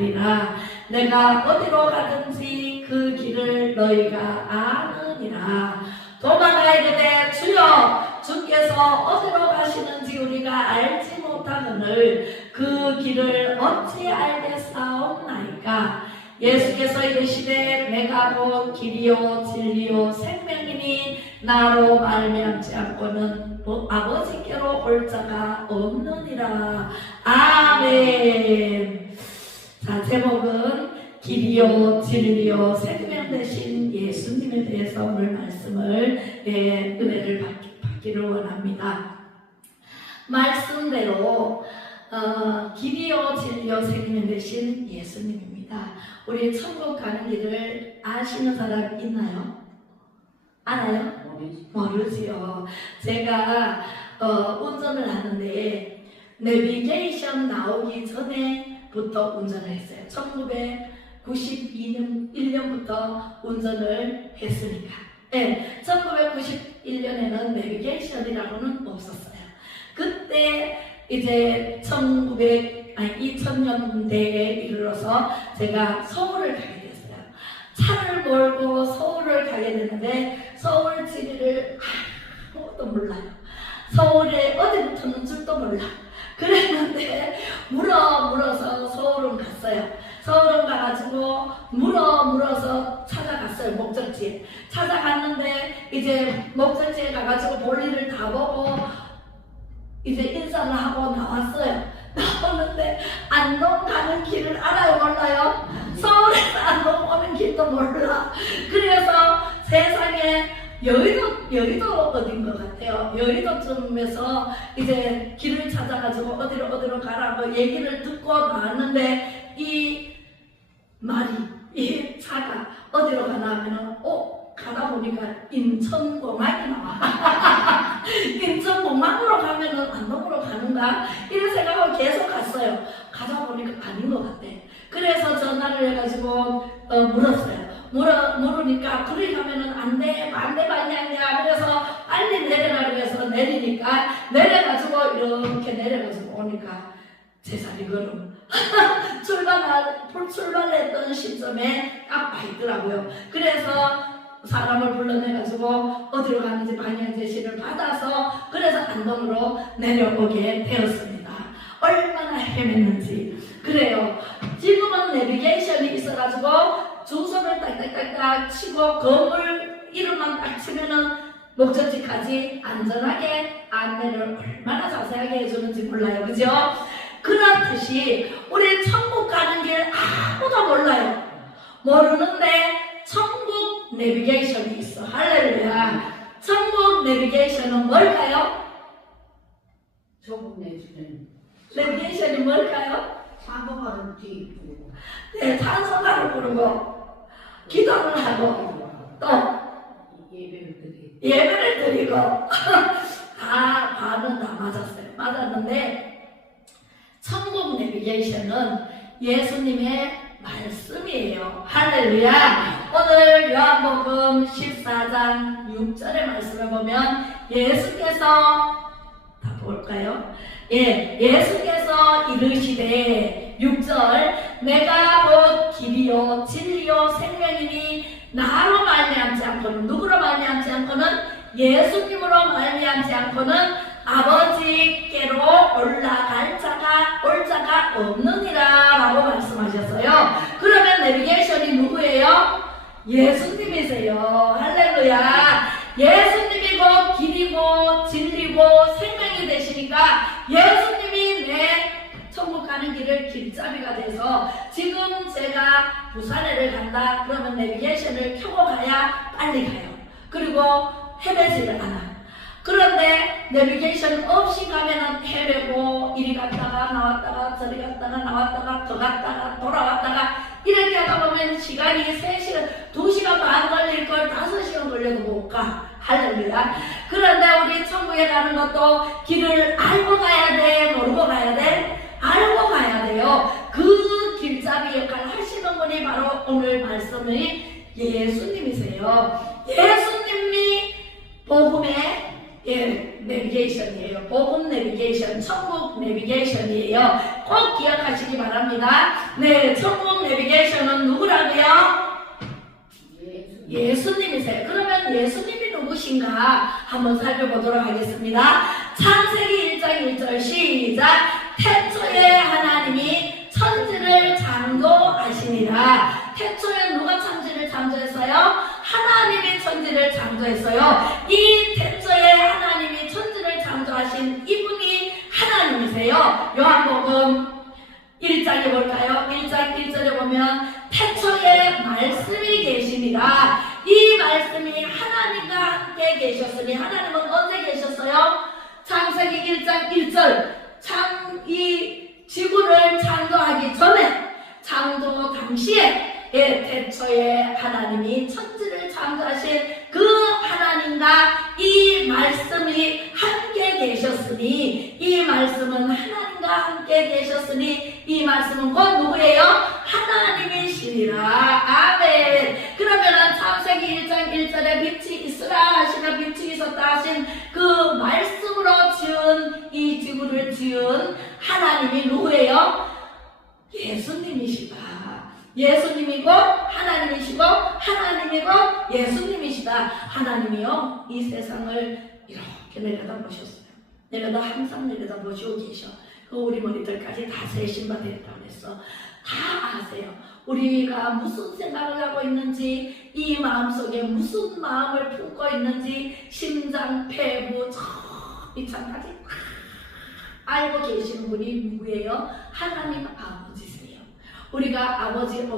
하리라. 내가 어디로 가든지 그 길을 너희가 아느니라. 도마가 이르되 주여 주께서 어디로 가시는지 우리가 알지 못하거늘 그 길을 어찌 알겠사옵나이까. 예수께서 이르시되 내가 곧 길이요 진리요 생명이니 나로 말미암지 않고는 아버지께로 올 자가 없느니라. 아멘. 자, 제목은 길이요 진리요 생명 되신 예수님에 대해서 오늘 말씀을 은혜를 받기를 원합니다. 말씀대로 길이요 진리요 생명 되신 예수님입니다. 우리 천국 가는 길을 아시는 사람 있나요? 알아요? 모르지요. 제가 운전을 하는데 내비게이션 나오기 전에부터 운전을 했어요. 1992년부터 운전을 했으니까. 네, 1991년에는 내비게이션이라고는 없었어요. 그때 이제 2000년대에 이르러서 제가 서울을 가게 됐어요. 차를 몰고 서울을 가게 되는데 서울 지리를 아무것도 몰라요. 서울에 어디 붙는 줄도 몰라. 그랬는데 물어서 서울은 갔어요. 서울은 가가지고 물어서 찾아갔어요. 목적지에 찾아갔는데 이제 목적지에 가가지고 볼일을 다 보고 이제 인사를 하고 나왔어요. 나오는데 안동 가는 길을 알아요? 몰라요? 서울에서 안동 오는 길도 몰라. 그래서 세상에 여의도 어딘 것 같아요. 여의도쯤에서 이제 길을 찾아가지고 어디로 가라고 얘기를 듣고 나왔는데 이 차가 어디로 가나 하면은 가다 보니까 인천공항이 나와. 인천공항으로 가면은 안동으로 가는가? 이런 생각하고 계속 갔어요. 가다 보니까 아닌 것 같아. 그래서 전화를 해가지고 물었어요. 물으니까 그리 가면은 안 돼, 반대 방향이야. 그래서 빨리 내려라 그래서 내리니까 내려가지고 이렇게 내려가지고 오니까 제자리 걸음. 출발했던 시점에 딱 와 있더라고요. 그래서 사람을 불러내가지고 어디로 가는지 방향 제시를 받아서 그래서 안동으로 내려오게 되었습니다. 얼마나 헤맸는지. 그래요. 지금은 내비게이션이 있어가지고 주소를 딱딱딱딱 치고 건물 이름만 딱 치면은 목적지까지 안전하게 안내를 얼마나 자세하게 해주는지 몰라요. 그죠? 그렇듯이 우리 천국 가는 길 아무도 몰라요. 모르는데 천국 내비게이션이 있어. 할렐루야. 천국 내비게이션은 뭘까요? 천국 내비게이션이 뭘까요? 찬송가를 부르고, 네, 찬송가를 부르고 기도를 하고 또 예배를 드리고 반은 다 맞았는데 천국 내비게이션은 예수님의 말씀이에요. 할렐루야. 오늘 요한복음 14장 6절의 말씀을 보면 예수께서 다 볼까요? 예수께서 이르시되 6절 내가 곧 길이요 진리요 생명이니 나로 말미암지 않고는 누구로 말미암지 않고는 예수님으로 말미암지 않고는 아버지께로 올 자가 없느니라 라고 말씀하셨어요. 그러면 내비게이션이 누구예요? 예수님이세요. 할렐루야. 예수님이 곧 길이고 진리고 생명이 되시니까 예수님이 내 천국 가는 길을 길잡이가 돼서 지금 제가 부산에를 간다 그러면 내비게이션을 켜고 가야 빨리 가요. 그리고 헤매지를 않아. 그런데 내비게이션 없이 가면은 헤매고 이리 갔다가 나왔다가 저리 갔다가 나왔다가 더 갔다가 돌아왔다가 이렇게 하다 보면 시간이 3시간, 2시간 반 걸릴 걸 5시간 걸려도 못 가. 할렐루야. 그런데 우리 천국에 가는 것도 길을 알고 가야 돼? 모르고 가야 돼? 알고 가야 돼요. 그 길잡이 역할을 하시는 분이 바로 오늘 말씀의 예수님이세요. 예수님이 복음의 내비게이션이에요. 복음 내비게이션, 천국 내비게이션이에요. 꼭 기억하시기 바랍니다. 네, 천국 내비게이션은 누구라고요? 예수님이세요. 그러면 예수님이 누구신가 한번 살펴보도록 하겠습니다. 창세기 1장 1절 시작. 태초에 하나님이 천지를 창조하시니라. 태초에 누가 천지를 창조했어요? 하나님이 천지를 창조했어요. 이 태초에 하나님이 천지를 창조하신 이분이 하나님이세요. 요한복음 1장에 볼까요? 1장 1절에 보면 태초에 말씀이 계십니다. 이 말씀이 하나님과 함께 계셨으니 하나님은 언제 계셨어요? 창세기 1장 1절 이 지구를 창조하기 전에 창조 당시에 태초에 하나님이 천지를 창조하신 그 하나님과 이 말씀이 함께 계셨으니 이 말씀은 하나님과 함께 계셨으니 이 말씀은 곧 누구예요? 하나님이시니라. 아멘. 그러면은 창세기 1장 1절에 빛이 있으라 하시며 빛이 있었다 하신 그 말씀으로 지은 이 지구를 지은 하나님이 누구예요? 예수님이시다. 예수님이고 하나님이시고 하나님이고 예수님이시다. 하나님이요 이 세상을 이렇게 내려다보셨어요. 내려다 항상 내려다보시고 계셔. 그 우리 머리들까지 다 세신받았다고 했어. 다 아세요. 우리가 무슨 생각을 하고 있는지, 이 마음속에 무슨 마음을 품고 있는지, 심장, 폐부, 밑창까지 알고 계시는 분이 누구예요? 하나님 아버지세요. 우리가 아버지,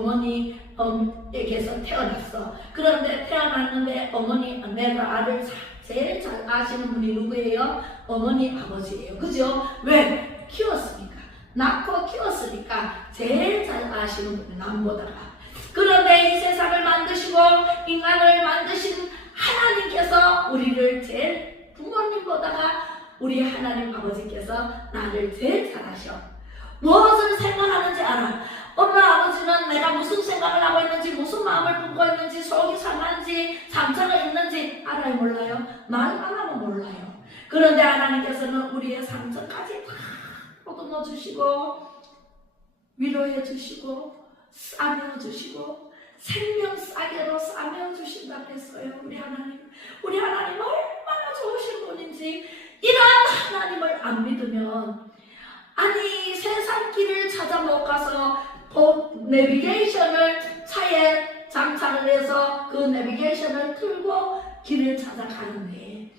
어머니에게서 태어났어. 그런데 태어났는데 어머니, 내가 아들 제일 잘 아시는 분이 누구예요? 어머니, 아버지예요. 그죠? 왜? 키웠으니까. 낳고 키웠으니까 제일 잘 아시는 분이 남보다가. 그런데 이 세상을 만드시고 인간을 만드신 하나님께서 우리를 제일 부모님보다가 우리 하나님 아버지께서 나를 제일 잘 아셔. 무엇을 생각하는지 알아. 엄마 아버지는 내가 무슨 생각을 하고 있는지, 무슨 마음을 품고 있는지, 속이 상한지, 상처가 있는지 알아요? 몰라요? 말 안 하면 몰라요. 그런데 하나님께서는 우리의 상처까지 다 보듬어 주시고 위로해 주시고 싸매어 주시고 생명 싸게로 싸매어 주신다고 했어요. 우리 하나님 얼마나 좋으신 분인지. 이런 하나님을 안 믿으면, 아니 세상 길을 찾아 못 가서 내비게이션을 차에 장착을 해서 그 내비게이션을 틀고 길을 찾아가는데,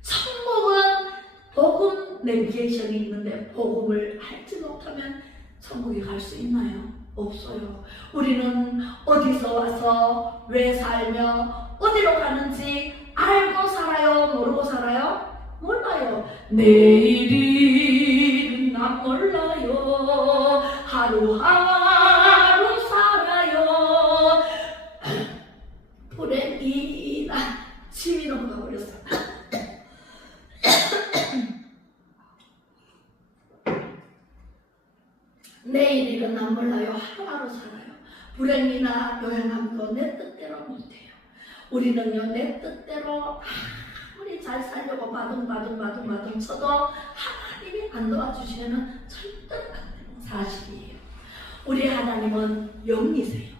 천국은 복음 내비게이션이 있는데 복음을 알지 못하면 천국에 갈 수 있나요? 없어요. 우리는 어디서 와서 왜 살며 어디로 가는지 알고 살아요? 모르고 살아요? 몰라요. 내일은 난 몰라요. 하루하루 살아요. 불행이나 침이 넘어가 버렸어. 내일 일은 난 몰라요. 하루하루 살아요. 불행이나 요양함도 내 뜻대로 못해요. 우리는요 내 뜻대로 아무리 잘 살려고 바둥바둥 쳐도 하나님이 안 도와주시면 절대로 안 되는 사실이에요. 우리 하나님은 영이세요.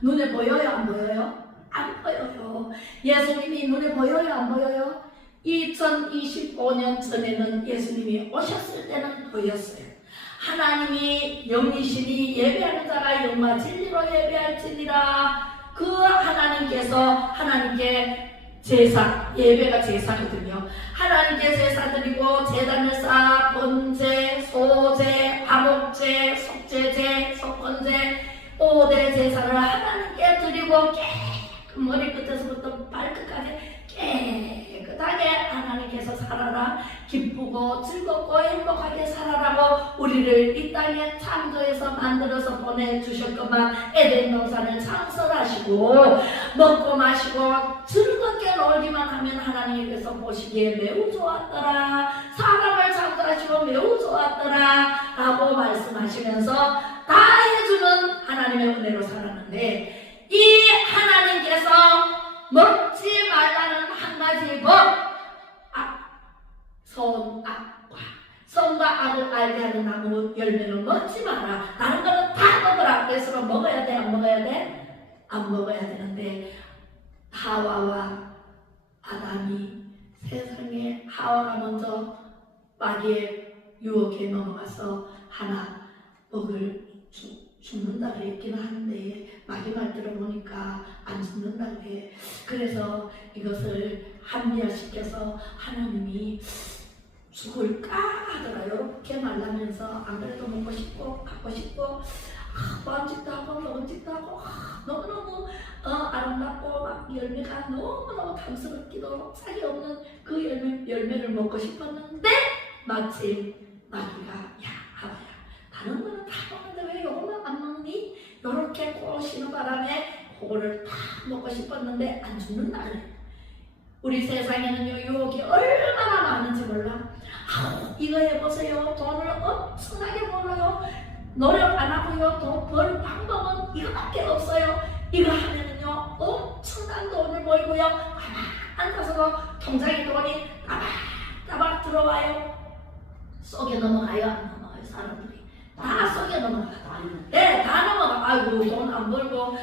눈에 보여요? 안 보여요? 안 보여요. 예수님이 눈에 보여요? 안 보여요? 2025년 전에는 예수님이 오셨을 때는 보였어요. 하나님이 영이시니 예배하는 자가 영과 진리로 예배할지니라. 그 하나님께서 하나님께 제사, 예배가 제사거든요. 하나님께 제사 드리고 제단을 쌓아 번제, 소제, 화목제, 속제제, 속건제 5대 제사를 하나님께 드리고 머리끝에서부터 발끝까지 깨끗하게 하나님께서 살아라, 기쁘고 즐겁고 행복하게 살아라고 우리를 이 땅에 창조해서 만들어서 보내주셨건만 에덴 동산을 창설하시고 먹고 마시고 즐겁게 놀기만 하면 하나님께서 보시기에 매우 좋았더라, 사람을 창조하시고 매우 좋았더라 라고 말씀하시면서 다 해주는 하나님의 은혜로 살았는데, 이 하나님께서 먹지 말라는 한 가지 법, 마라. 다른 거는 다 먹어라. 그래서 먹어야 돼? 안 먹어야 돼? 안 먹어야 되는데 하와와 아담이 세상에 하와가 먼저 마귀의 유혹에 넘어가서 하나 먹을 죽는다 그랬기는 하는데 마귀 말 들어보니까 안 죽는다고 해. 그래서 이것을 합리화시켜서 하나님이 죽을까 하더라. 이렇게 말하면서 안 그래도 먹고 싶고 갖고 싶고 마음직도 하고 먹음직도 하고 너무너무 아름답고 막 열매가 너무너무 탐스럽기도 싹이 없는 그 열매를 먹고 싶었는데 마침 마귀가 야 하와야 다른 거는 다 먹는데 왜 이거만 안 먹니? 이렇게 꼬시는 바람에 그거를 다 먹고 싶었는데 안 죽는다 그래. 우리 세상에는요 유혹이 얼마나 많은지 몰라. 이거 해보세요. 돈을 엄청나게 벌어요. 노력 안 하고요. 돈 벌 방법은 이거밖에 없어요. 이거 하면은요 엄청난 돈을 벌고요. 가만 앉아서 통장에 돈이 따박 들어와요. 속에 넘어가요? 안 넘어가요? 사람들이 다 속에 넘어가요. 네, 다 넘어가. 아이고 돈 안 벌고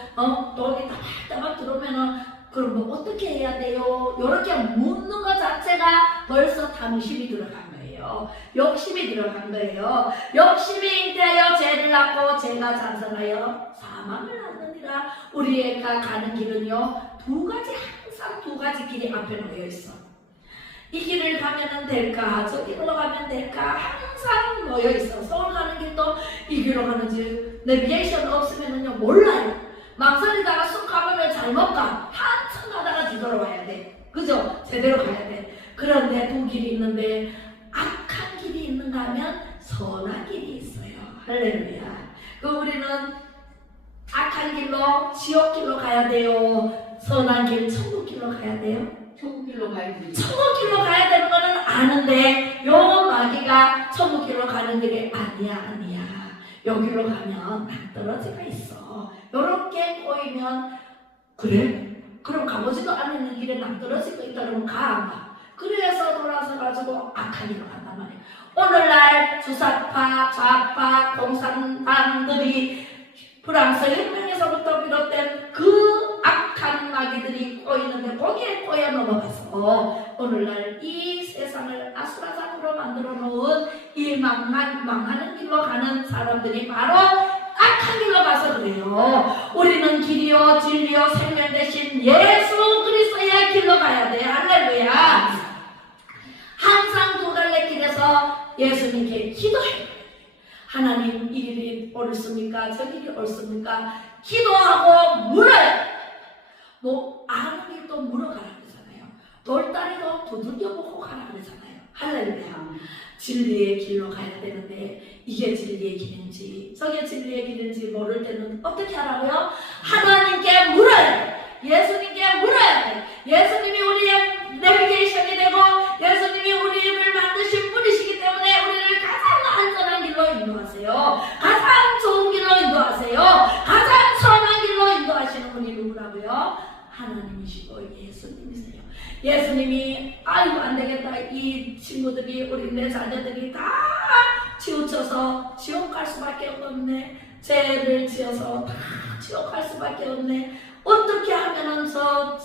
돈이 따박 들어오면은 그럼 뭐 어떻게 해야 돼요? 이렇게 묻는 것 자체가 벌써 탐심이 들어간 거예요. 욕심이 들어간 거예요. 욕심이 인하여 죄를 낳고 죄가 장성하여 사망을 낳느니라. 우리가 가는 길은요 두 가지, 항상 두 가지 길이 앞에 놓여 있어. 이 길을 가면은 될까? 저 길로 가면 될까? 항상 놓여 있어. 서울 가는 길도 이 길로 가는지 내비게이션 없으면은요 몰라요. 망설이다가 쑥 가면은 잘못 가. 한참 가다가 뒤돌아와야 돼. 그죠? 제대로 가야 돼. 그런데 두 길이 있는데 악한 길이 있는가 하면 선한 길이 있어요. 할렐루야. 우리는 악한 길로 지옥 길로 가야 돼요. 선한 길 천국 길로 가야 돼요. 천국 길로 가야지. 천국 길로 가야 되는 거는 아는데 요 마귀가 천국 길로 가는 길이 아니야. 여기로 가면 낭떠러지가 있어. 요렇게 꼬이면 그래? 그럼 가보지도 않는 길에 낭떠러지가 있다 그러면 가 안 가? 그래서 돌아서 가지고 악한 길로 간단 말이야. 오늘날 주사파, 좌파, 공산당들이 프랑스 혁명에서부터 비롯된 그 악한 마귀들이 꼬이는데 거기에 꼬여 넘어가서 오늘날 이 세상을 아수라장으로 만들어 놓은 이 망하는 길로 가는 사람들이 바로 악한 길로 가서 그래요. 우리는 길이요 진리요 생명 대신 예수 그리스도의 길로 가야 돼. 할렐루야. 항상 두 갈래 길에서 예수님께 기도해요. 하나님 이 길이 옳습니까? 저 길이 옳습니까? 기도하고 물어요. 뭐 아는 길도 물어가라 그러잖아요. 돌다리도 두들겨보고 가라 그러잖아요. 할렐루야. 진리의 길로 가야 되는데 이게 진리의 길인지 저게 진리의 길인지 모를 때는 어떻게 하라고요? 하나님께 물어요. 예수님께 물어요. 예수님이 우리의 내비게이션이 되고 예수님이 우리를 만드신 분이시기 때문에 우리를 가장 안전한 길로 인도하세요. 가장 좋은 길로 인도하세요. 가장 선한 길로 인도하시는 분이 누구라고요? 하나님이시고 예수님이세요. 예수님이 아이고 안되겠다. 이 친구들이 우리 내 자녀들이 다 치우쳐서 지옥 갈 수밖에 없네. 죄를 지어서 다 지옥 갈 수밖에 없네. 어떻게 하면은 저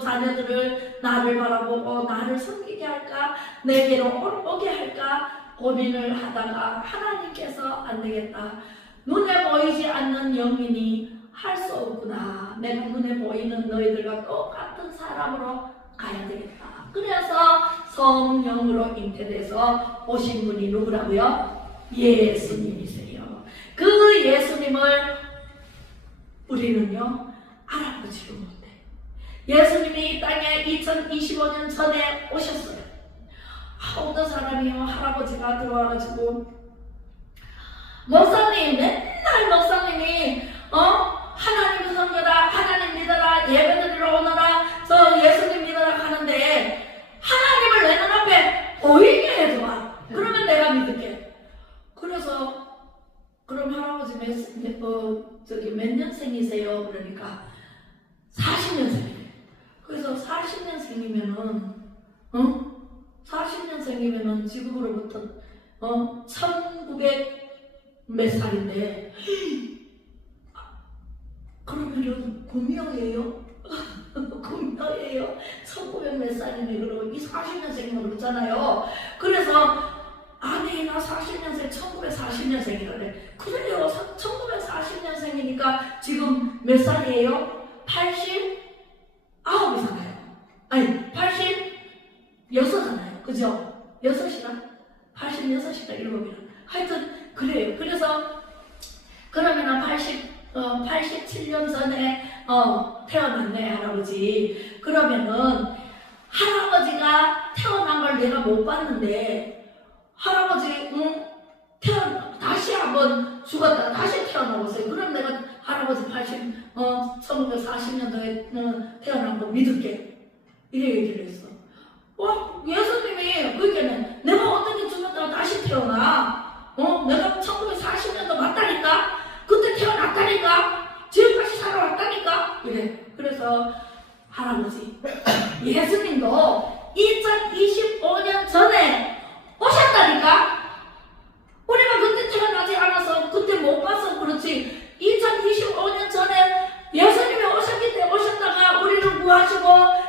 자녀들을 나를 바라보고 나를 섬기게 할까? 내게로 오게 할까? 고민을 하다가 하나님께서 안되겠다. 눈에 보이지 않는 영인이 할 수 없구나. 내가 눈에 보이는 너희들과 똑같은 사람으로 가야 되겠다. 그래서 성령으로 잉태돼서 오신 분이 누구라고요? 예수님이세요. 그 예수님을 우리는요 알아보지를 못해. 예수님이 이 땅에 2025년 전에 오셨어요. 어떤 사람이요 할아버지가 들어와가지고 목사님 맨날 목사님이 하나님 섬겨라 하나님 믿어라 예배 드리러 오너라 저 예수님 믿어라 하는데 하나님을 내 눈앞에 보이게 해줘봐. 그러면 내가 믿을게. 그래서 그럼 할아버지 몇 년생이세요? 그러니까 40년생이래. 그래서 40년생이면은 40년생이면은 지금으로부터 몇 살인데 그러면은 구명이에요? 구명이에요? 1900 몇 살이네. 그러고 이 40년생이라고 그러잖아요. 그래서 아니 나 40년생 1940년생이라네. 그래요. 1940년생이니까 지금 몇 살이에요? 89이잖아요. 아니 86잖아요. 그죠? 6이나? 86이나 7이나? 하여튼 그래요. 그래서 그러면은 87년 전에 태어났네 할아버지. 그러면은 할아버지가 태어난 걸 내가 못 봤는데 할아버지 다시 한번 죽었다가 다시 태어나보세요. 그럼 내가 할아버지 1940년도에 태어난 거 믿을게. 이래 얘기를 했어. 예수님이 그러니까는 내가 어떻게 죽었다가 다시 태어나? 내가 1940년도 맞다니까? 그때 태어났다니까? 지금까지 살아왔다니까? 이래. 그래서 할아버지 예수님도 2025년 전에 오셨다니까? 우리가 그때 태어나지 않아서 그때 못 봐서 그렇지 2025년 전에 예수님이 오셨기 때문에 오셨다가 우리를 구하시고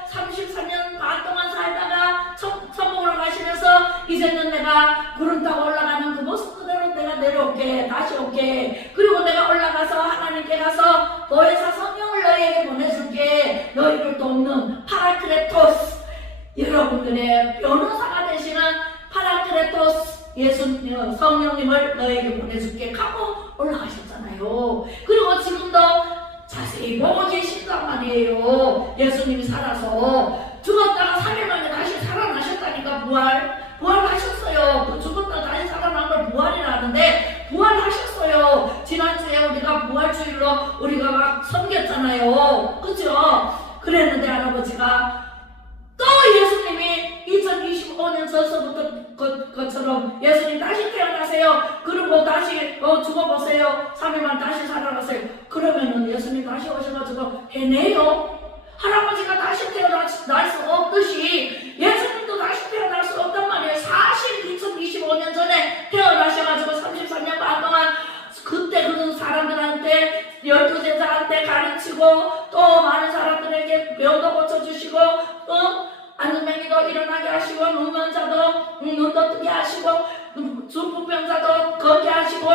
33년 반 동안 살다가 천국으로 가시면서 이제는 내가 구름 타고 올라가는 그 모습 그대로 내가 내려올게. 다시 올게. 그리고 내가 올라가서 하나님께 가서 보혜사 성령을 너희에게 보내줄게. 너희를 돕는 파라크레토스, 여러분들의 변호사가 되시는 파라크레토스 예수님 성령님을 너희에게 보내줄게 하고 올라가셨잖아요. 그리고 지금도 자세히 보고 계신단 말이에요. 예수님이 살아서 죽었다가 3일 만에 다시 살아나셨다니까. 부활하셨어요. 죽었다가 다시 살아난 걸 부활이라 하는데 부활하셨어요. 지난주에 우리가 부활주일로 우리가 막 섬겼잖아요. 그죠? 그랬는데 할아버지가 또 예수님이 2025년 전서부터 것처럼 예수님 다시 태어나세요. 그리고 다시 죽어보세요. 3일만 다시 살아나세요. 그러면은 예수님 다시 오셔가지고 해내요. 할아버지가 다시 태어날 수 없듯이 예수님도 다시 태어날 수 없단 말이에요. 사실 2025년 전에 태어나셔가지고 33년 반 동안 그때 그 사람들한테 12제자한테 가르치고 또 많은 사람들에게 병도 고쳐주시고 안전뱅이도 일어나게 하시고 눈먼 자도 눈도 뜨게 하시고 중풍병자도 걷게 하시고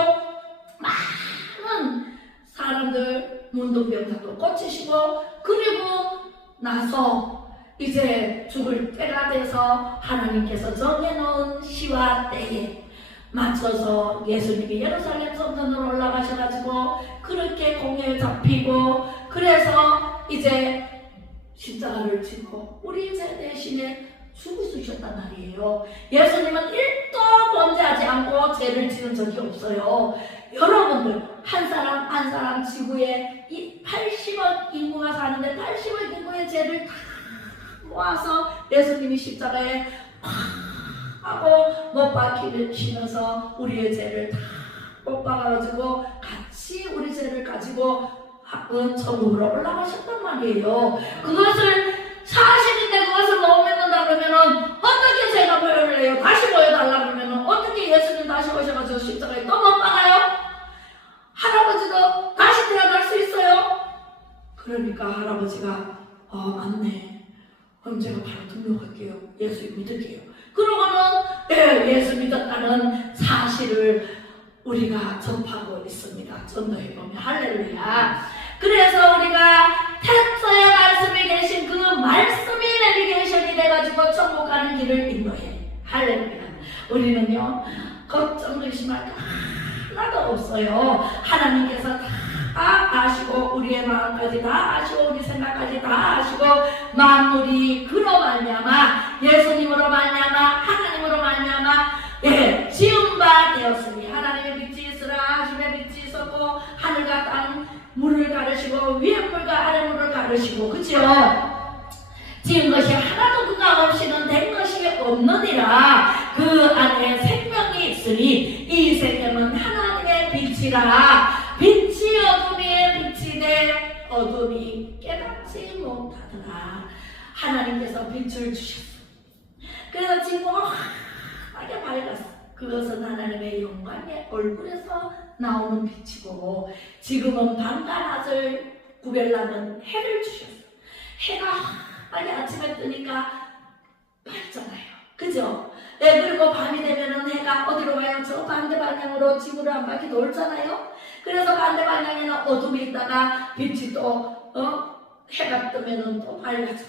많은 사람들 문둥병자도 고치시고 그리고 나서 이제 죽을 때가 돼서 하나님께서 정해놓은 시와 때에 맞춰서 예수님이 예루살렘 성전으로 올라가셔가지고 그렇게 공에 잡히고 그래서 이제 십자가를 지고 우리 죄 대신에 죽으셨단 말이에요. 예수님은 1도 범죄하지 않고 죄를 지은 적이 없어요. 여러분들 한 사람 한 사람 지구에 80억 인구가 사는데 80억 인구의 죄를 다 모아서 예수님이 십자가에 하고 못 박히시면서 우리의 죄를 다 못 박아가지고 같이 우리 죄를 가지고 천국으로 올라가셨단 말이에요. 그것을 사실인데 그것을 못 믿는다 그러면은 어떻게 제가 보여를 해요? 다시 보여달라 그러면은 어떻게 예수님 다시 오셔가지고 십자가에 또 못 박아요? 할아버지도 다시 태어날 수 있어요? 그러니까 할아버지가 맞네. 그럼 제가 바로 등록할게요. 예수 믿을게요. 그러고는 예수 믿었다는 사실을 우리가 전파하고 있습니다. 전도해보면 할렐루야. 그래서 우리가 텍스트의 말씀이 계신 그 말씀이 내비게이션이 돼가지고 천국 가는 길을 인도해. 할렐루야. 우리는요 걱정 의심할 거 하나도 없어요. 하나님께서 다 아시고 우리의 마음까지 다 아시고 우리 생각까지 다 아시고 만물이 그로 말미암아 예수님으로 말미암아 하나님으로 말미암아 지은 바 되었으니 하나님의 빛이 있으라 하심의 빛이 있었고 하늘과 땅 물을 가르시고 위에 물과 아래 물을 가르시고 그죠? 지은 것이 하나도 그가 없이는 된 것이 없느니라. 그 안에 생명이 있으니 이 생명은 하나님의 빛이라. 빛이 어둠에 빛이 돼 어둠이 깨닫지 못하더라. 하나님께서 빛을 주셨어. 그래서 지금 환하게 밝았어. 그것은 하나님의 영광의 얼굴에서 나오는 빛이고 지금은 밤과 낮을 구별나는 해를 주셨어요. 해가 빨리 아침에 뜨니까 밝잖아요. 그죠? 네, 그리고 밤이 되면은 해가 어디로 가요? 저 반대 방향으로 지구를 한 바퀴 돌잖아요. 그래서 반대 방향에는 어둠이 있다가 빛이 또 해가 뜨면은 또 밝아져.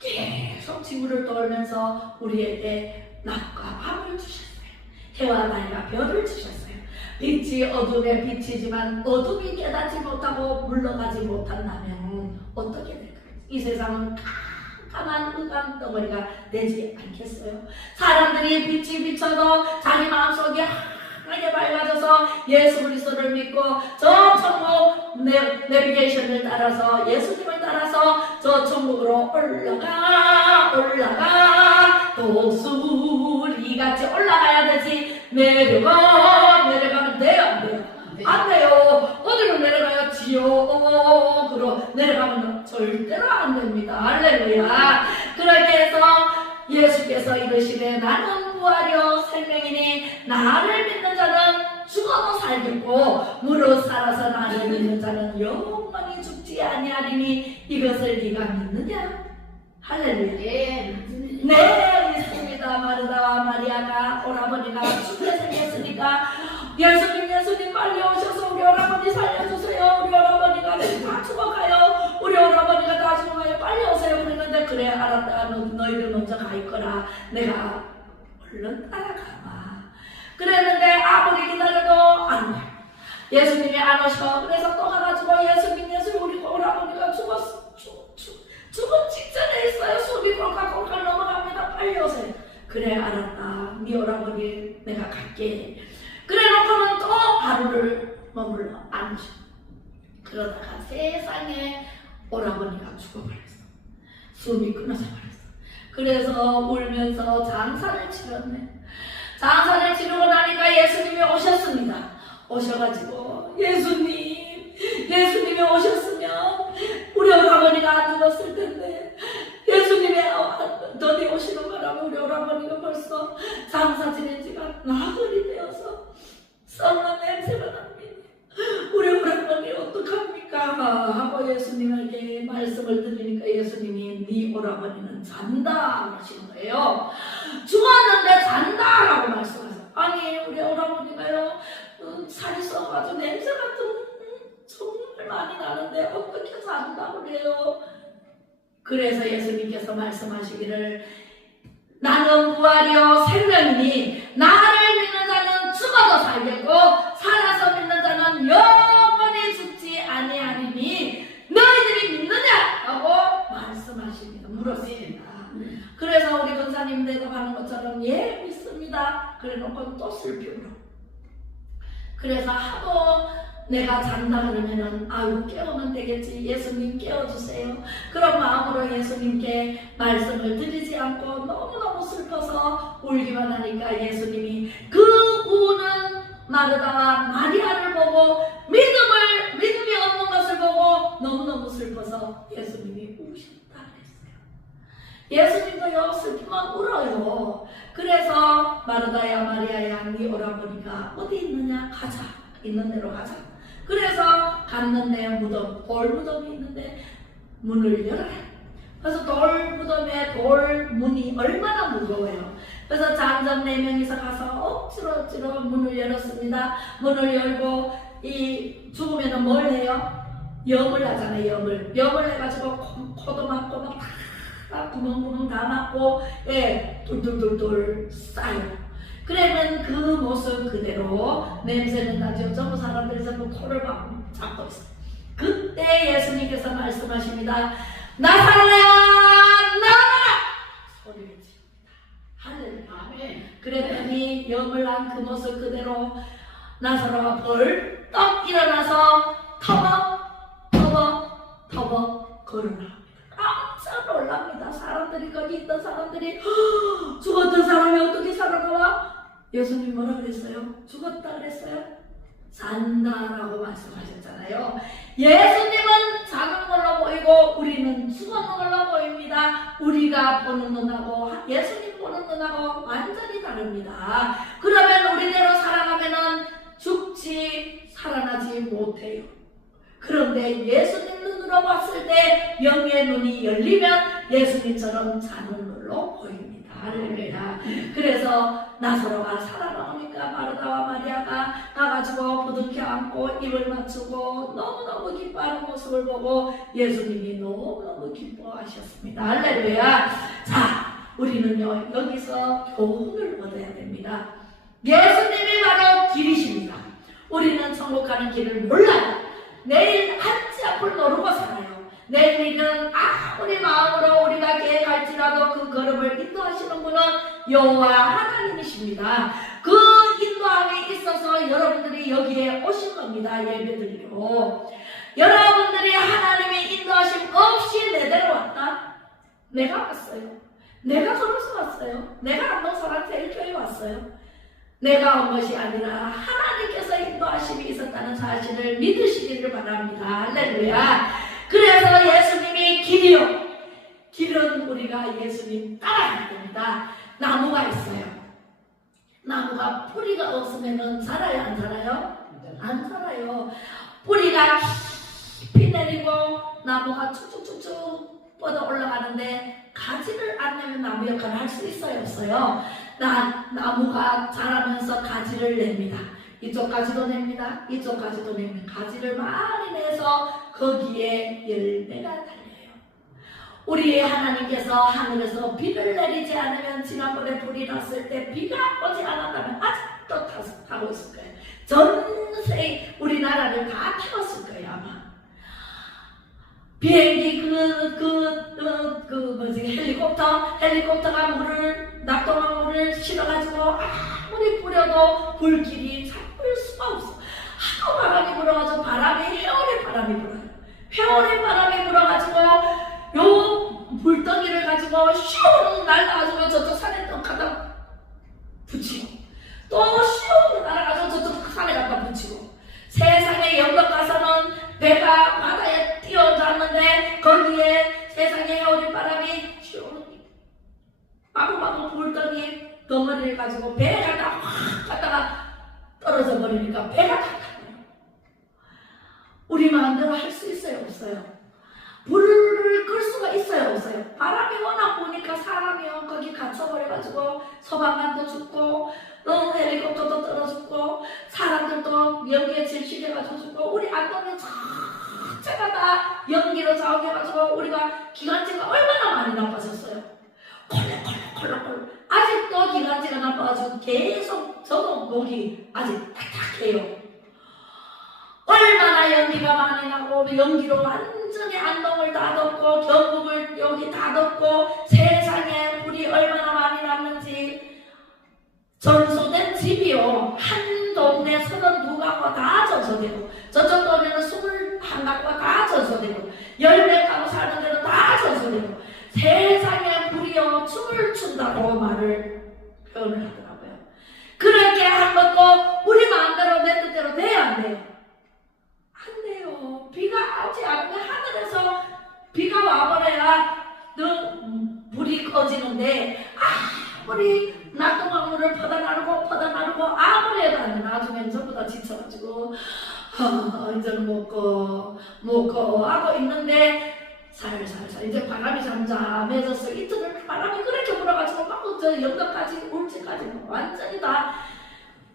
계속 지구를 돌면서 우리에게 낮과 밤을 주셨어요. 해와 달과 별을 주셨어요. 빛이 어둠에 비치지만 어둠이 깨닫지 못하고 물러가지 못한다면 어떻게 될까요? 이 세상은 깜깜한 흑암 덩어리가 되지 않겠어요? 사람들이 빛이 비쳐도 자기 마음속이 하게 밝아져서 예수 그리스도를 믿고 저 천국 내비게이션을 따라서 예수님을 따라서 저 천국으로 올라가 독수리 같이 올라가야 되지 내려가면 돼요? 안 돼요? 안 돼요. 어디로 내려가요? 지옥으로 내려가면 절대로 안 됩니다. 할렐루야. 그렇게 해서 예수께서 이르시되 나는 부활이요 생명이니 나를 믿는 자는 죽어도 살겠고 무릇 살아서 나를 믿는 자는 영원히 죽지 아니하리니 이것을 네가 믿느냐? 할렐루야. 네, 믿습니다. 마르다와 마리아가 오라버니가 죽게 생겼으니까 예수님 빨리 오셔서 우리 오라버니 살려주세요. 우리 오라버니가 다 죽어가요. 우리 오라버니가 다 죽어가요. 빨리 오세요. 그랬는데 그래 알았다. 너희들 먼저 가 있거라. 내가 얼른 따라가봐. 그랬는데 아무리 기다려도 안 와. 예수님이 안 오셔. 그래서 또 가가지고 예수님 우리 오라버니가 죽었어. 죽은 직전에 있어요. 숨이 꼴깍꼴깍 넘어갑니다. 빨리 오세요. 그래 알았다. 네 오라버니 내가 갈게. 그래 놓고는 또 하루를 머물러 안 오셔. 그러다가 세상에 오라버니가 죽어버렸어. 숨이 끊어져 버렸어. 그래서 울면서 장사를 치렀네. 장사를 치르고 나니까 예수님이 오셨습니다. 오셔가지고 예수님이 오셨으면 우리 오라버니가 안 죽었을 텐데 예수님이 너희 오시는 바람에 우리 오라버니가 벌써 장사 지낸 지가 나흘이 되어서 썩는 냄새가 납니다. 우리 오라버니 어떡합니까? 하고 예수님에게 말씀을 드리니까 예수님이 네 오라버니는 잔다 하시는 거예요. 죽었는데 잔다라고 말씀하세요. 아니 우리 오라버니가요 살이 썩어가지고 냄새 같은 정말 많이 나는데 어떻게 잔다고 그래요? 그래서 예수님께서 말씀하시기를 나는 부활이요 생명이니 나를 믿는 자는 죽어도 살겠고 살아서 믿는 자는 영원히 죽지 아니하리니 너희들이 믿느냐? 하고 말씀하십니다. 물었습니다. 그래서 우리 권사님 대답하는 것처럼 예 믿습니다. 그래 놓고 또 슬피 울어. 그래서 하도 내가 잔다 그러면은 아유 깨우면 되겠지. 예수님 깨워주세요. 그런 마음으로 예수님께 말씀을 드리지 않고 너무너무 슬퍼서 울기만 하니까 예수님이 그 우는 마르다와 마리아를 보고 믿음이 없는 것을 보고 너무너무 슬퍼서 예수님이 우셨다 그랬어요. 예수님도요 슬프면 울어요. 그래서 마르다야 마리아야 네 오라버니가 어디 있느냐? 가자. 있는 데로 가자. 그래서 갔는데 돌 무덤이 있는데 문을 열어라. 그래서 돌 무덤에 돌 문이 얼마나 무거워요. 그래서 장점 4명이서 가서 억지로 문을 열었습니다. 문을 열고 이 죽으면은 뭘 해요? 염을 하잖아요. 염을 해가지고 코도 막고 막 다 구멍구멍 다 막고 돌돌돌돌 쌓여요. 그러면 그 모습 그대로 냄새는 나죠. 전부 사람들이 전부 코를 막 잡고 있어요. 그때 예수님께서 말씀하십니다. 나사로야 나와라! 소리를 칩니다. 할렐루야. 그랬더니 염을 한 그 모습 그대로 나사로가 벌떡 일어나서 터벅 걸어나옵니다. 깜짝 놀랍니다. 사람들이 거기 있던 사람들이 죽었던 사람이 어떻게 살아나와? 예수님 뭐라 그랬어요? 죽었다 그랬어요? 산다라고 말씀하셨잖아요. 예수님은 작은 걸로 보이고 우리는 죽었는 걸로 보입니다. 우리가 보는 눈하고 예수님 보는 눈하고 완전히 다릅니다. 그러면 우리대로 살아가면은 죽지 빛이 살아나지 못해요. 그런데 예수님 눈으로 봤을 때 영의 눈이 열리면 예수님처럼 자는 걸로 보입니다. 할렐루야. 그래서 나사로가 살아나오니까 마르다와 마리아가 가가지고 부둥켜 안고 입을 맞추고 너무너무 기뻐하는 모습을 보고 예수님이 너무너무 기뻐하셨습니다. 할렐루야. 자, 우리는요 여기서 교훈을 얻어야 됩니다. 예수님이 바로 길이십니다. 우리는 천국 가는 길을 몰라요. 내일 한치 앞을 모르고 살아요. 내일은 아무리 마음으로 우리가 계획할지라도 그 걸음을 인도하시는 분은 여호와 하나님이십니다. 그 인도함이 있어서 여러분들이 여기에 오신 겁니다. 예배드리러. 여러분들이 하나님의 인도하심 없이 내대로 왔다? 내가 왔어요. 내가 걸어서 왔어요. 내가 안동사랑 제일교회 왔어요. 내가 온 것이 아니라 하나님께서 인도하심이 있었다는 사실을 믿으시기를 바랍니다. 할렐루야. 그래서 예수님이 길이요. 길은 우리가 예수님 따라가야 됩니다. 나무가 있어요. 나무가 뿌리가 없으면 자라요, 안 자라요? 안 자라요. 뿌리가 깊이 내리고 나무가 쭉쭉쭉쭉 뻗어 올라가는데 가지를 안 내면 나무 역할을 할 수 있어요, 없어요? 나무가 자라면서 가지를 냅니다. 이쪽까지도 냅니다. 이쪽까지도 냅니다. 가지를 많이 내서 거기에 열매가 달려요. 우리 하나님께서 하늘에서 비를 내리지 않으면 지난번에 불이 났을 때 비가 오지 않았다면 아직도 타고 있을 거예요. 전세 우리나라를 다 태웠을 거예요 아마. 비행기 헬리콥터가 낙동강물을 실어가지고 아무리 뿌려도 불길이 잡을 수가 없어. 하도 바람이 불어가지고 회오리 바람이 불어요. 회오리 바람이 불어가지고 요 불덩이를 가지고 슝 날아가지고 저쪽 산에 또 갖다 붙이고 또 슝 날아가지고 저쪽 산에 갖다 붙이고 세상에 영덕 가서는 배가 바다에 뛰어갔는데 거기에 세상에 회오리 바람이 슝 마구마구 불덩이 덩어리를 가지고 배가 다 확 갔다가 떨어져 버리니까 배가 다 타버려요. 우리 마음대로 할 수 있어요, 없어요? 불을 끌 수가 있어요, 없어요? 바람이 워낙 부니까 사람이요 거기 갇혀버려가지고 소방관도 죽고 헬리콥터도 떨어 죽고 사람들도 연기에 질식해가지고 죽고 우리 안동에 자체가 다 연기로 자욱해가지고 우리가 기관지가 얼마나 많이 나빠졌어요. 콜록콜록 아직도 기관지가 나빠가지고 계속 저도 목이 아직 탁탁해요. 얼마나 연기가 많이 나고 연기로 완전히 안동을 다 덮고 경북을 여기 다 덮고 세상에 불이 얼마나 많이 났는지 전소된 집이요 한 동네 32가구가 다 전소되고 저쪽 동네는 21가구가 다 전소되고 10가구 사는 데는 다 전소되고 세상에 불이요 춤을 춘다고 표현을 하더라고요. 그렇게 한 것도 우리 마음대로 내 뜻대로 돼야 안 돼요? 안 돼요. 비가 오지 않으면 하늘에서 비가 와버려야 불이 꺼지는데 아무리 낙동강물을 퍼다 나르고 아무리 해도 안 돼. 나중엔 전부 다 지쳐가지고 이제는 못 거 하고 있는데 살살살 이제 바람이 잠잠해졌어. 이틀을 바람이 그렇게 불어가지고 막 저 영덕까지 울진까지 완전히 다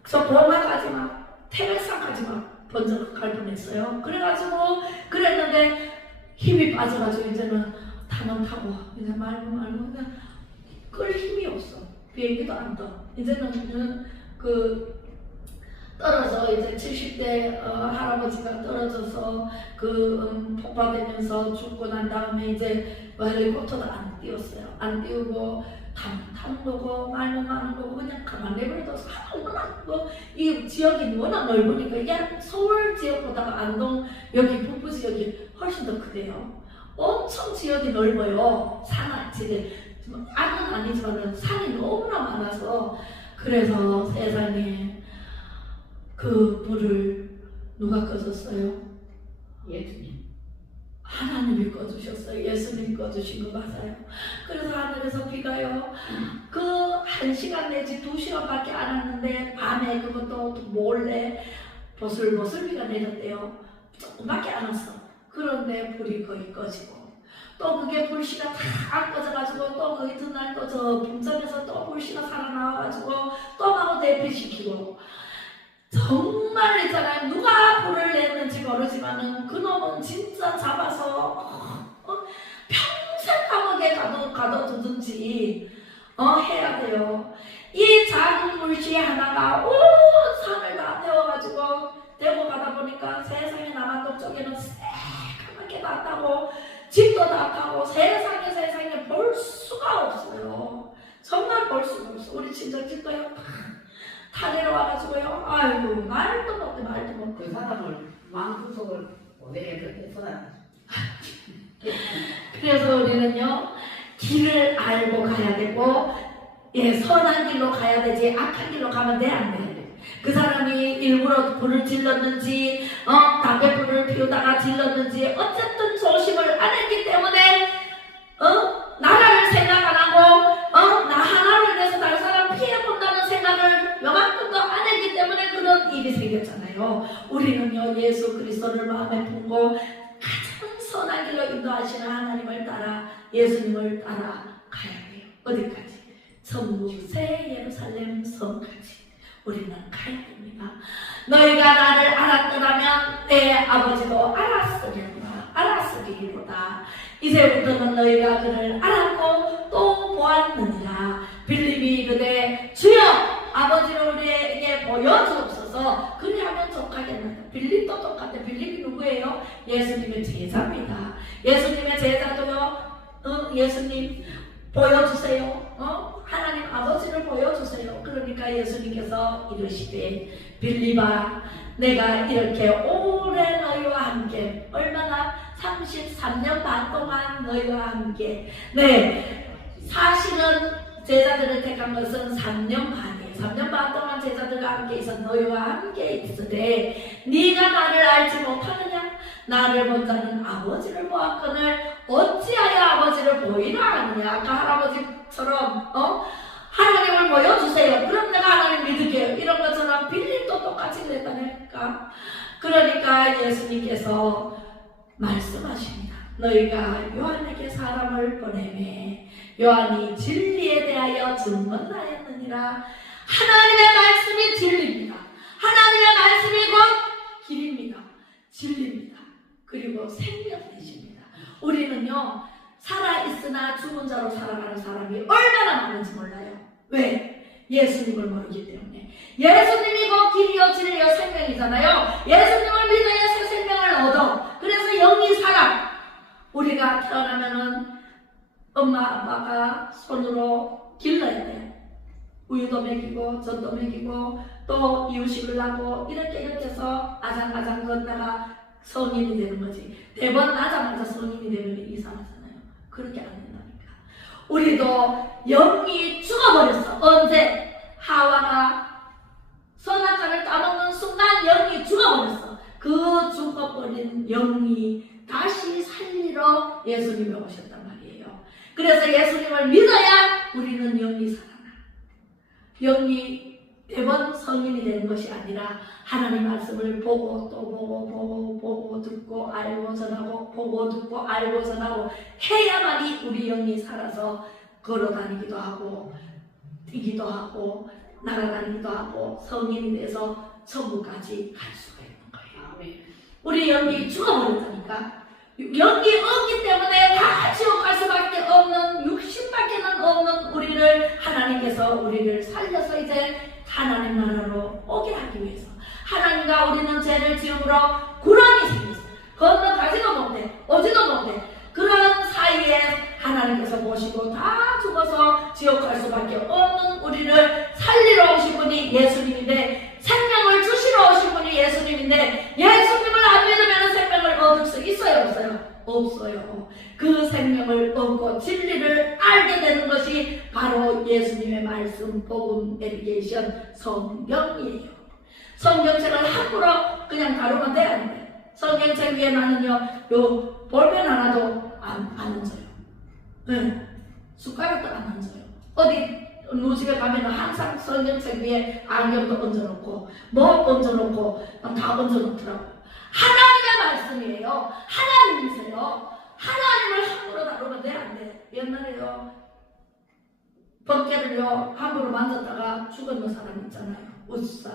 저 보마까지 막 태백산까지 막 번쩍할 뻔했어요. 그래가지고 그랬는데 힘이 빠져가지고 이제는 타면 타고 이제 말고 그냥 끌 힘이 없어. 비행기도 안 떠. 이제는 떨어져 이제 70대 할아버지가 떨어져서 폭파되면서 죽고 난 다음에 이제 헬리콥터도 안 띄웠어요. 안 띄우고 타는 거고 말면 마는 거고 그냥 가만 내버려둬서 워낙 이 지역이 워낙 넓으니까 이게 서울 지역보다가 안동 여기 북부 지역이 훨씬 더 크대요. 엄청 지역이 넓어요. 산악지대 안은 아니지만 산이 너무나 많아서 그래서 세상에 그 불을 누가 꺼줬어요? 예수님. 하나님이 꺼주셨어요. 예수님이 꺼주신 거 맞아요. 그래서 하늘에서 비가요. 1시간 내지 2시간밖에 안 왔는데 밤에 그것도 몰래 보슬보슬 비가 내렸대요. 조금밖에 안 왔어. 그런데 불이 거의 꺼지고 또 그게 불씨가 다 꺼져가지고 또 그 이튿날 또 저 분점에서 또 불씨가 살아나와가지고 또 하고 대피시키고 정말 있잖아요. 누가 불을 냈는지 모르지만은 그놈은 진짜 잡아서 평생 감옥에 가둬두든지 해야 돼요. 이 작은 물씨 하나가 온 산을 다 태워가지고 대고 가다 보니까 세상에 남한동 쪽에는 새까맣게 다 타고 집도 다 타고 세상에 볼 수가 없어요. 정말 볼 수가 없어. 우리 친정집도요 다 내려와가지고요. 아이고 말도 못해. 그 사람을 마음구석을 왜 그렇게 써야 그래서 우리는요 길을 알고 가야 되고 선한 길로 가야 되지 악한 길로 가면 돼 안 돼? 그 사람이 일부러 불을 질렀는지 담배 불을 피우다가 질렀는지 어쨌든 조심을 안 했기 때문에 나라를 생각 안 하고 나 하나로 인해서 다른 사람 피해 본다는 생각을 요만큼도 안 했기 때문에 그런 일이 생겼잖아요. 우리는요 예수 그리스도를 마음에 품고 가장 선한 길로 인도하시는 하나님을 따라 예수님을 따라 가야 돼요. 어디까지? 천국새 예루살렘 성까지 우리는 가야 됩니다. 너희가 나를 알았더라면 내 아버지도 알았으리로다. 이제부터는 너희가 그를 알았고 또 보았느니라. 빌립이 이르되 주여 아버지를 우리에게 보여주옵소서. 그리하면 족하겠느냐. 빌립도 똑같아. 빌립이 누구예요? 예수님의 제자입니다. 예수님의 제자도요 예수님 보여주세요. 하나님 아버지를 보여주세요. 그러니까 예수님께서 이르시되 빌립아 내가 이렇게 오래 너희와 함께 얼마나 33년 반 동안 너희와 함께 사실은 제자들을 택한 것은 3년 반이에요. 3년 반 동안 제자들과 함께 있어 너희와 함께 있으되 네가 나를 알지 못하느냐? 나를 본 자는 아버지를 보았거늘 어찌하여 아버지를 보이라 하느냐? 아까 할아버지처럼 하나님을 보여주세요. 그럼 내가 하나님 믿을게요. 이런 것처럼 빌립도 똑같이 그랬다니까. 그러니까 예수님께서 말씀하십니다. 너희가 요한에게 사람을 보내매 요한이 진리에 대하여 증언하였느니라. 하나님의 말씀이 진리입니다. 하나님의 말씀이 곧 길입니다. 진리입니다. 그리고 생명이십니다. 우리는요 살아있으나 죽은 자로 살아가는 사람이 얼마나 많은지 몰라요. 왜? 예수님을 모르기 때문에. 예수님이 곧 길이요 진리요 생명이잖아요. 예수님을 믿어야 새 생명을 얻어. 그래서 영이 살아. 우리가 태어나면은 엄마 아빠가 손으로 길러야 돼. 우유도 먹이고 젖도 먹이고 또 이유식을 하고 이렇게 해서 아장아장 걷다가 성인이 되는 거지. 대번 나자마자 성인이 되면 이상하잖아요. 그렇게 안 된다니까. 우리도 영이 죽어버렸어. 언제? 하와가 선악과를 따먹는 순간 영이 죽어버렸어. 그 죽어버린 영이 다시 살리러 예수님이 오셨단 말이에요. 그래서 예수님을 믿어야 우리는 영이 살아나. 영이 매번 성인이 되는 것이 아니라 하나님 말씀을 보고 또 보고 듣고 알고 전하고 보고 듣고 알고 전하고 해야만이 우리 영이 살아서 걸어다니기도 하고 뛰기도 하고 날아다니기도 하고 성인이 돼서 천국까지 갈 수가 있는 거예요. 우리 영이 죽어버렸다니까. 영이 없기 때문에 다 지옥 갈 수밖에 없는 육신밖에는 없는 우리를 하나님께서 우리를 살려서 이제 하나님 나라로 오게 하기 위해서 하나님과 우리는 죄를 지음으로 구렁이 생겼어. 건너가지도 못해 오지도 못해. 그런 사이에 하나님께서 보시고 다 죽어서 지옥 갈 수밖에 없는 우리를 살리러 오신 분이 예수님인데 생명을 주시러 오신 분이 예수님인데 예수님을 안 믿으면 생명을 얻을 수 있어요 없어요? 없어요. 그 생명을 얻고 진리를 알게 되는 것이 바로 예수님의 말씀 복음 내비게이션 성경이에요. 성경책을 함부로 그냥 다루면 돼 안 돼? 성경책 위에 나는요 요 볼펜 하나도 안 얹어요. 네. 숟가락도 안 얹어요. 우리 집에 가면은 항상 성경책 위에 안경도 얹어놓고 뭐 얹어놓고 다 얹어놓더라고. 하나님의 말씀이에요. 하나님이세요. 하나님을 함부로 다루면 돼, 안 돼? 옛날에요 번개를요 함부로 만졌다가 죽었는 사람 있잖아요. 우사.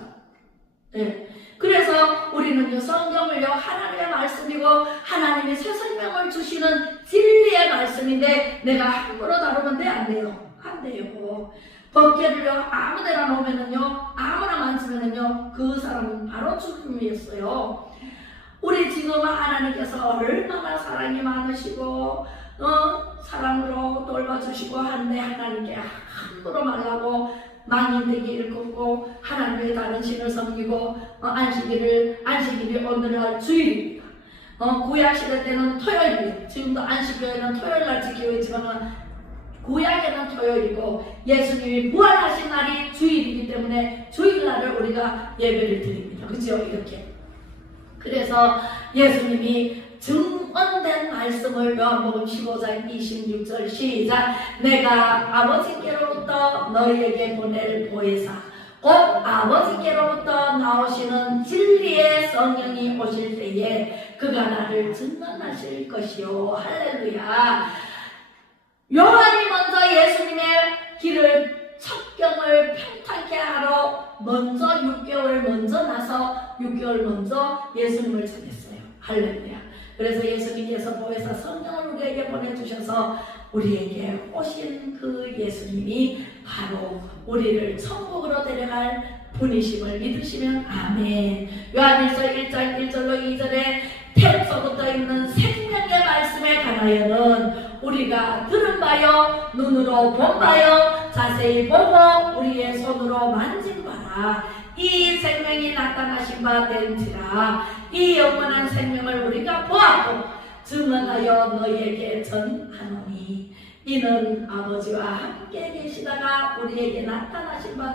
네. 그래서 우리는요 성경을요 하나님의 말씀이고 하나님이 새 생명을 주시는 진리의 말씀인데 내가 함부로 다루면 돼, 안 돼요? 안 돼요. 번개를요 아무데나 놓으면은요 아무나 만지면은요 그 사람은 바로 죽음이었어요. 우리 지금 하나님께서 얼마나 사랑이 많으시고 사랑으로 돌봐주시고 한데 하나님께 함부로 말라고 망인되기를 걷고 하나님의 다른 신을 섬기고 안식일이 오늘날 주일입니다. 구약시대 때는 토요일이에요. 지금도 안식교회는 토요일날 지키고 있지만 구약에는 토요일이고 예수님이 부활하신 날이 주일이기 때문에 주일날을 우리가 예배를 드립니다. 그죠? 이렇게. 그래서 예수님이 증언된 말씀을 요한복음 15장 26절 시작. 내가 아버지께로부터 너희에게 보낼 보혜사 곧 아버지께로부터 나오시는 진리의 성령이 오실 때에 그가 나를 증언하실 것이요. 할렐루야. 요한이 먼저 예수님의 길을 첩경을 평탄케 하러 먼저 6개월 먼저 나서 6개월 먼저 예수님을 전했어요. 할렐루야. 그래서 예수님께서 보혜사 성령을 우리에게 보내주셔서 우리에게 오신 그 예수님이 바로 우리를 천국으로 데려갈 분이심을 믿으시면 아멘. 요한일서 1장 1절로 2절에 태초부터 있는 생명의 말씀에 관하여는 우리가 들은 바요 눈으로 본 바요 자세히 보고 우리의 손으로 만진 바라. 이 생명이 나타나신 바 된지라. 이 영원한 생명을 우리가 보았고 증언하여 너희에게 전하노니 이는 아버지와 함께 계시다가 우리에게 나타나신 바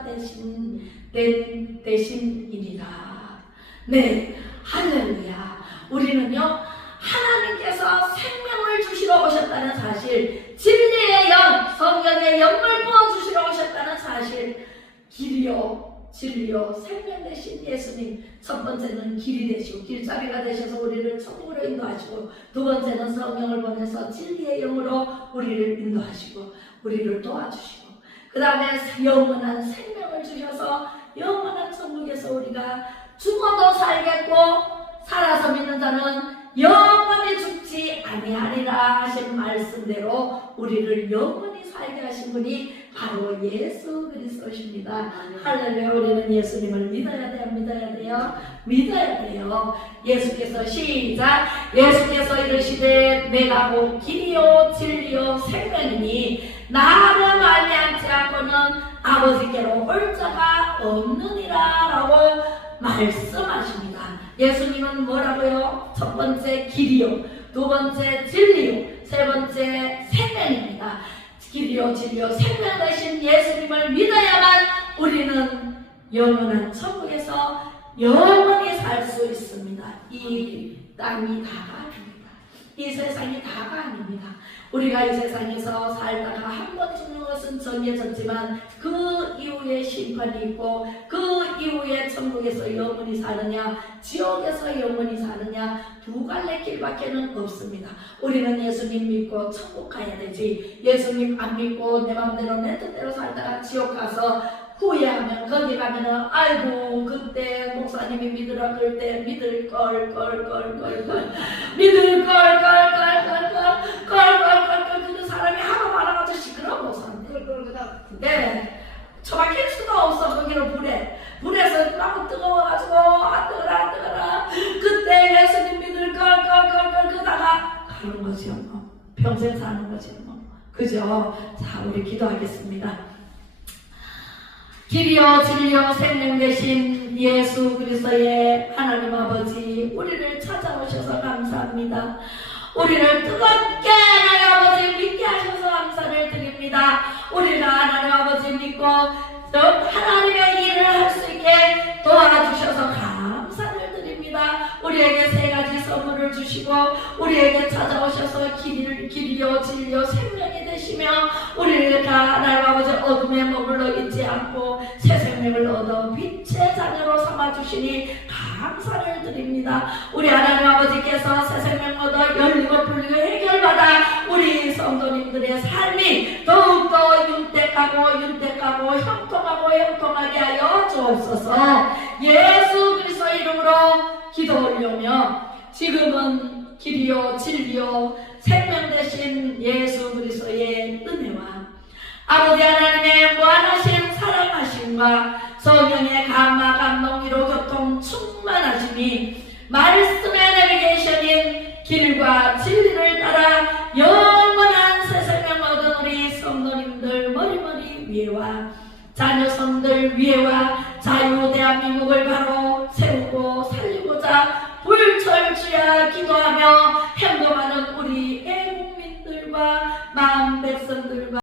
되신이니라. 네, 할렐루야. 우리는요 하나님께서 생명을 주시러 오셨다는 사실, 진리의 영, 성령의 영을 부어주시러 오셨다는 사실, 길이요 진리요 생명 되신 예수님, 첫 번째는 길이 되시고 길잡이가 되셔서 우리를 천국으로 인도하시고, 두 번째는 성령을 보내서 진리의 영으로 우리를 인도하시고 우리를 도와주시고, 그 다음에 영원한 생명을 주셔서 영원한 천국에서 우리가 죽어도 살겠고 살아서 믿는 자는 영원히 죽지 아니하리라 하신 말씀대로 우리를 영원히 살게 하신 분이 바로 예수 그리스도십니다. 할렐루야. 우리는 예수님을 믿어야 돼요. 믿어야 돼요. 믿어야 돼요. 예수께서 시작. 예수께서 이르시되 내가 곧 길이요 진리요 생명이니 나를 말미암지 않고는 아버지께로 올 자가 없느니라 라고 말씀하십니다. 예수님은 뭐라고요? 첫 번째 길이요, 두 번째 진리요, 세 번째 생명입니다. 길이요 진리요 생명 되신 예수님을 믿어야만 우리는 영원한 천국에서 영원히 살 수 있습니다. 이 땅이 다가 아닙니다. 이 세상이 다가 아닙니다. 우리가 이 세상에서 살다가 한 번 죽는 것은 정해졌지만 그 이후에 심판이 있고 그 이후에 천국에서 영원히 사느냐 지옥에서 영원히 사느냐 두 갈래 길밖에는 없습니다. 우리는 예수님 믿고 천국 가야 되지, 예수님 안 믿고 내 맘대로 내 뜻대로 살다가 지옥 가서 후회하면 거기 가면은 아이고 그때 목사님이 믿으라 그럴 때 믿을 걸 그 사람이 하도 많아가지고 시끄러워 목사님. 네, 처박힐 수도 없어. 거기는 불에서 너무 뜨거워가지고 안 뜨거라 그때 예수님 믿을 걸 그러다가 가는 거죠. 뭐. 평생 사는 거죠. 뭐. 그죠? 자, 우리 기도하겠습니다. 길이요 진리요 생명 되신 예수 그리스도의 하나님 아버지, 우리를 찾아오셔서 감사합니다. 우리를 뜨겁게 하나님 아버지 믿게 하셔서 감사를 드립니다. 우리가 하나님 아버지 믿고 하나님의 일을 할 수 있게 도와주셔서 감사를 드립니다. 우리에게 세 가지 선물을 주시고 우리에게 찾아오셔서 길이요 진리요 생명이 되시고 되시며 우리를 다 하나님 아버지 어둠에 머물러 있지 않고 새 생명을 얻어 빛의 자녀로 삼아주시니 감사를 드립니다. 우리 하나님 아버지께서 새 생명 얻어 열리고 풀리고 해결받아 우리 성도님들의 삶이 더욱더 윤택하고 형통하게 하여 주옵소서. 예수 그리스도의 이름으로 기도 올려며 지금은 길이요 진리요 생명 되신 예수 그리스도의 은혜와 아버지 하나님의 무한하신 사랑하심과 성령의 감화 감동 위로 교통 충만하심이 말씀의 내비게이션인 길과 진리를 따라 영원한 새 생명 얻은 우리 성도님들 머리머리 위에와 자녀성들 위에와 자유 대한민국을 바로 세우고 살리고자 불철주야 기도하며 행동하는 우리 애국민들과 마음 백성들과